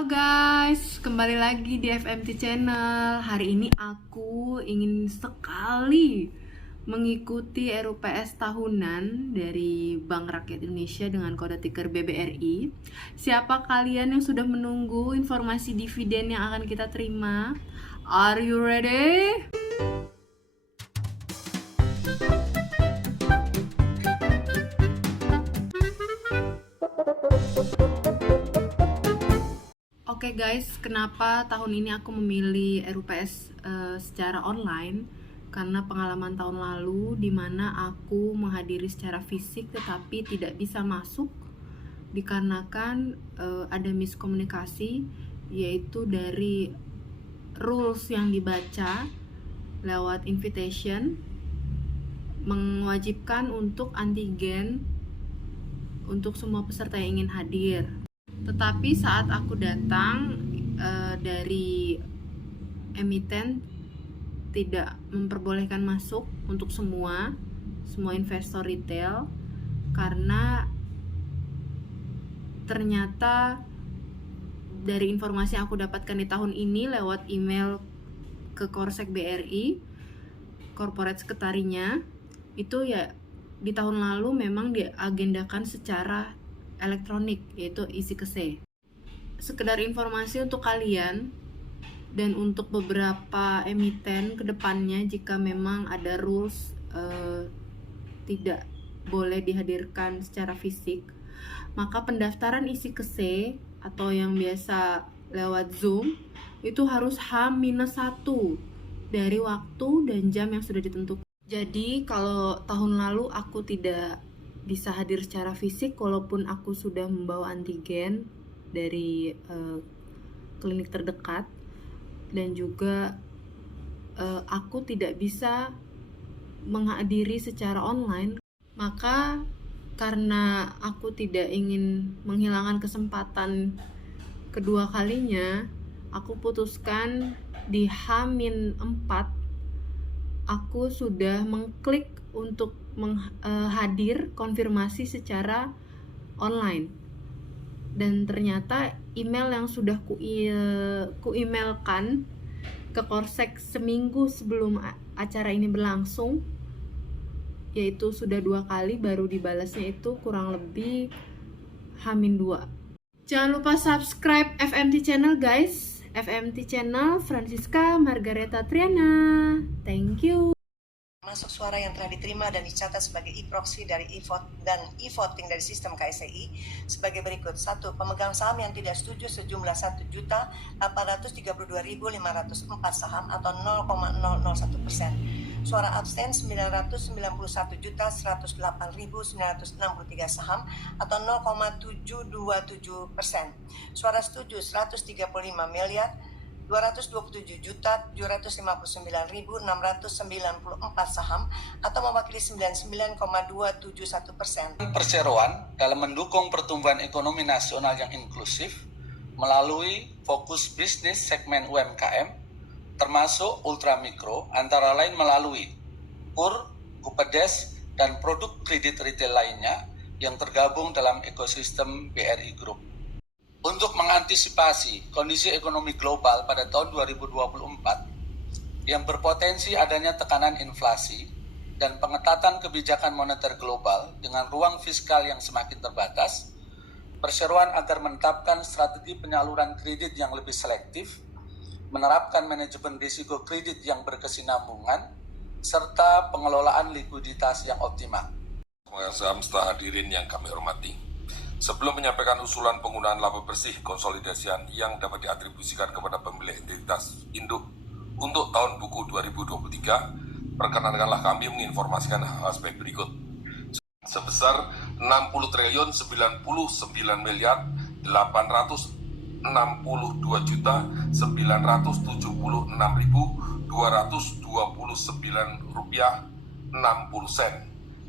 Halo guys, kembali lagi di FMT Channel. Hari ini aku ingin sekali mengikuti RUPS tahunan dari Bank Rakyat Indonesia dengan kode ticker BBRI. Siapa kalian yang sudah menunggu informasi dividen yang akan kita terima? Are you ready? Oke guys, kenapa tahun ini aku memilih RUPS secara online? Karena pengalaman tahun lalu di mana aku menghadiri secara fisik tetapi tidak bisa masuk dikarenakan ada miskomunikasi, yaitu dari rules yang dibaca lewat invitation mewajibkan untuk antigen untuk semua peserta yang ingin hadir. Tetapi saat aku datang dari emiten tidak memperbolehkan masuk untuk semua investor retail, karena ternyata dari informasi yang aku dapatkan di tahun ini lewat email ke Korsek BRI, corporate sekretarinya, itu ya di tahun lalu memang diagendakan secara elektronik, yaitu isi kese. Sekedar informasi untuk kalian dan untuk beberapa emiten ke depannya, jika memang ada rules tidak boleh dihadirkan secara fisik, maka pendaftaran isi kese atau yang biasa lewat Zoom itu harus H-1 dari waktu dan jam yang sudah ditentukan. Jadi kalau tahun lalu aku tidak bisa hadir secara fisik walaupun aku sudah membawa antigen dari klinik terdekat, dan juga aku tidak bisa menghadiri secara online, maka karena aku tidak ingin menghilangkan kesempatan kedua kalinya, aku putuskan di H-4 aku sudah mengklik untuk hadir konfirmasi secara online, dan ternyata email yang sudah ku emailkan ke Korsek seminggu sebelum acara ini berlangsung, yaitu sudah 2 kali, baru dibalasnya itu kurang lebih H-2. Jangan lupa subscribe FMT Channel guys. FMT Channel Francisca Margareta Triana. Thank you. Masuk suara yang telah diterima dan dicatat sebagai e-proxy dari e-vote dan e-voting dari sistem KSEI sebagai berikut. 1. Pemegang saham yang tidak setuju sejumlah 1.832.504 saham atau 0,001%. Suara abstain 991.108.963 saham atau 0,727%. Suara setuju 135.727.759.694 saham atau mewakili 99,271%. Perseroan dalam mendukung pertumbuhan ekonomi nasional yang inklusif melalui fokus bisnis segmen UMKM termasuk ultramikro, antara lain melalui KUR, Kupedes, dan produk kredit retail lainnya yang tergabung dalam ekosistem BRI Group. Untuk mengantisipasi kondisi ekonomi global pada tahun 2024 yang berpotensi adanya tekanan inflasi dan pengetatan kebijakan moneter global dengan ruang fiskal yang semakin terbatas, perseroan agar menetapkan strategi penyaluran kredit yang lebih selektif, menerapkan manajemen risiko kredit yang berkesinambungan, serta pengelolaan likuiditas yang optimal. Pemegang saham serta hadirin yang kami hormati, sebelum menyampaikan usulan penggunaan laba bersih konsolidasian yang dapat diatribusikan kepada pemilik entitas induk untuk tahun buku 2023, perkenankanlah kami menginformasikan aspek berikut. Sebesar 60.999.896.229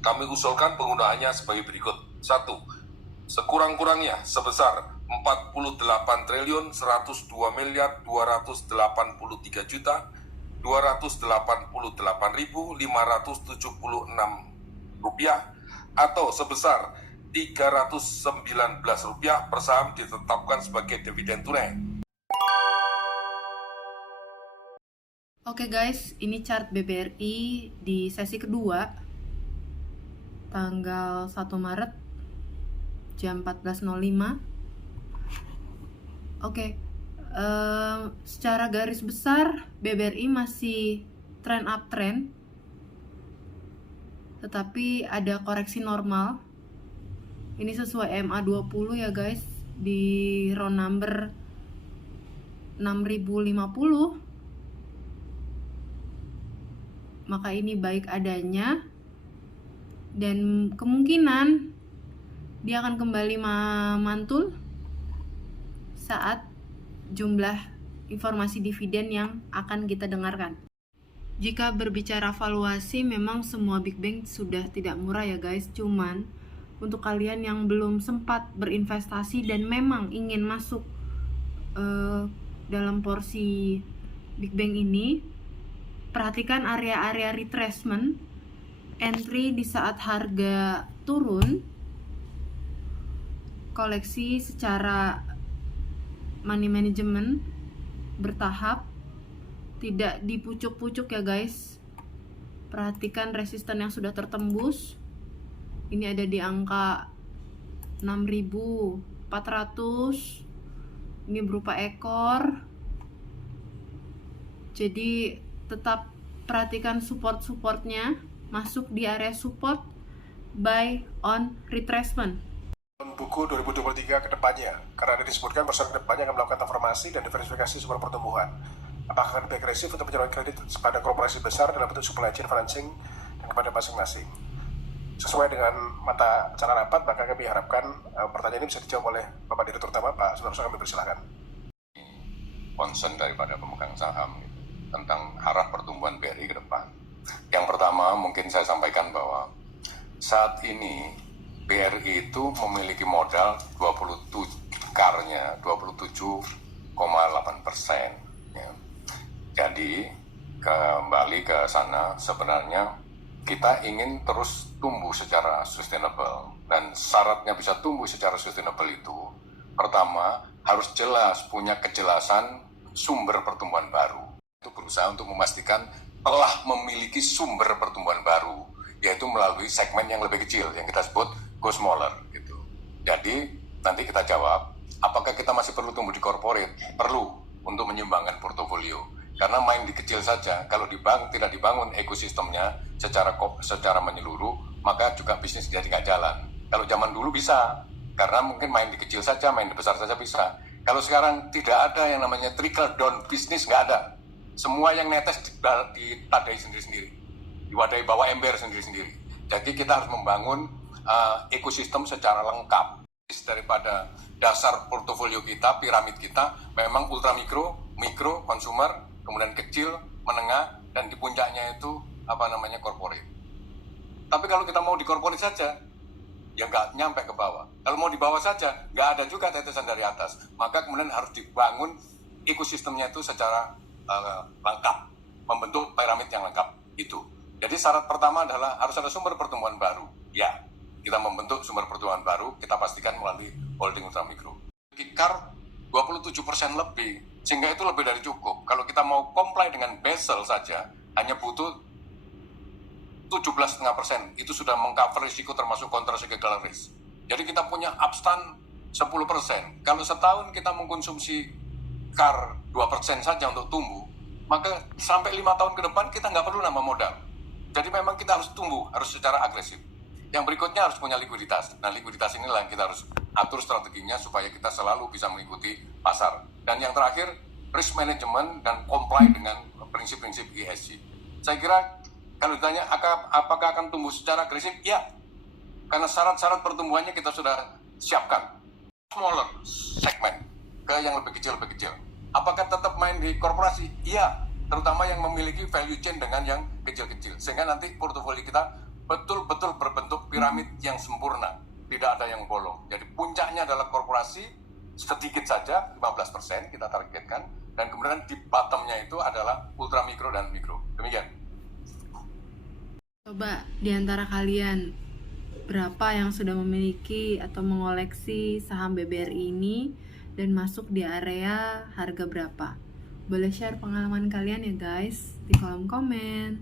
kami usulkan penggunaannya sebagai berikut. 1. Sekurang-kurangnya sebesar 48.201.283.288.576 rupiah atau sebesar Rp319 per saham ditetapkan sebagai dividen tunai. Oke guys, ini chart BBRI di sesi kedua tanggal 1 Maret jam 14.05. Oke, secara garis besar BBRI masih trend uptrend, tetapi ada koreksi normal. Ini sesuai MA20 ya guys, di round number 6050. Maka ini baik adanya, dan kemungkinan dia akan kembali mantul saat jumlah informasi dividen yang akan kita dengarkan. Jika berbicara valuasi, memang semua big bank sudah tidak murah ya guys. Cuman untuk kalian yang belum sempat berinvestasi dan memang ingin masuk dalam porsi big bank ini, perhatikan area-area retracement, entry di saat harga turun, koleksi secara money management bertahap, tidak dipucuk-pucuk ya guys. Perhatikan resisten yang sudah tertembus. Ini ada di angka 6.400. Ini berupa ekor. Jadi tetap perhatikan support-supportnya, masuk di area support, buy on retracement. Buku 2023 ke depannya, karena ada disebutkan perusahaan ke depannya akan melakukan transformasi dan diversifikasi sumber pertumbuhan. Apakah akan lebih agresif untuk penyaluran kredit kepada korporasi besar dalam bentuk supply chain financing dan kepada masing-masing? Sesuai dengan mata acara rapat, maka kami harapkan pertanyaan ini bisa dijawab oleh Bapak Direktur Utama, Pak Sunarso. Kami persilahkan. Concern daripada pemegang saham tentang arah pertumbuhan BRI ke depan. Yang pertama, mungkin saya sampaikan bahwa saat ini BRI itu memiliki modal 27,8%. Ya. Jadi kembali ke sana, sebenarnya kita ingin terus tumbuh secara sustainable, dan syaratnya bisa tumbuh secara sustainable itu pertama harus jelas, punya kejelasan sumber pertumbuhan baru. Itu berusaha untuk memastikan telah memiliki sumber pertumbuhan baru, yaitu melalui segmen yang lebih kecil yang kita sebut go smaller gitu. Jadi nanti kita jawab, apakah kita masih perlu tumbuh di corporate? Perlu untuk menyumbangkan portofolio. Karena main di kecil saja, kalau tidak dibangun ekosistemnya secara menyeluruh, maka juga bisnis jadi nggak jalan. Kalau zaman dulu bisa, karena mungkin main di kecil saja, main di besar saja bisa. Kalau sekarang tidak ada yang namanya trickle down bisnis, nggak ada. Semua yang netes ditadai sendiri-sendiri, diwadahi bawah ember sendiri-sendiri. Jadi kita harus membangun ekosistem secara lengkap. Daripada dasar portofolio kita, piramid kita, memang ultra mikro, consumer, kemudian kecil, menengah, dan di puncaknya itu corporate. Tapi kalau kita mau di corporate saja, ya nggak nyampe ke bawah. Kalau mau di bawah saja, nggak ada juga tetesan dari atas. Maka kemudian harus dibangun ekosistemnya itu secara lengkap, membentuk piramid yang lengkap itu. Jadi syarat pertama adalah harus ada sumber pertumbuhan baru. Ya, kita membentuk sumber pertumbuhan baru, kita pastikan melalui holding ultramikro. KICAR 27% lebih, sehingga itu lebih dari cukup. Kalau kita mau comply dengan Basel saja, hanya butuh 17,5%. Itu sudah mengcover risiko termasuk countercyclical risk. Jadi kita punya upstand 10%. Kalau setahun kita mengkonsumsi CAR 2% saja untuk tumbuh, maka sampai 5 tahun ke depan kita nggak perlu nambah modal. Jadi memang kita harus tumbuh, harus secara agresif. Yang berikutnya harus punya likuiditas. Nah, likuiditas inilah yang kita harus atur strateginya supaya kita selalu bisa mengikuti pasar. Dan yang terakhir, risk management dan comply dengan prinsip-prinsip ESG. Saya kira kalau ditanya apakah akan tumbuh secara agresif, ya. Karena syarat-syarat pertumbuhannya kita sudah siapkan. Smaller segmen, ke yang lebih kecil. Apakah tetap main di korporasi? Iya, terutama yang memiliki value chain dengan yang kecil-kecil. Sehingga nanti portofolio kita betul-betul berbentuk piramid yang sempurna. Tidak ada yang bolong. Jadi puncaknya adalah korporasi, sedikit saja, 15% kita targetkan. Dan kemudian di bottomnya itu adalah ultra mikro dan mikro. Demikian. Coba di antara kalian berapa yang sudah memiliki atau mengoleksi saham BBRI ini dan masuk di area harga berapa. Boleh share pengalaman kalian ya guys di kolom komen.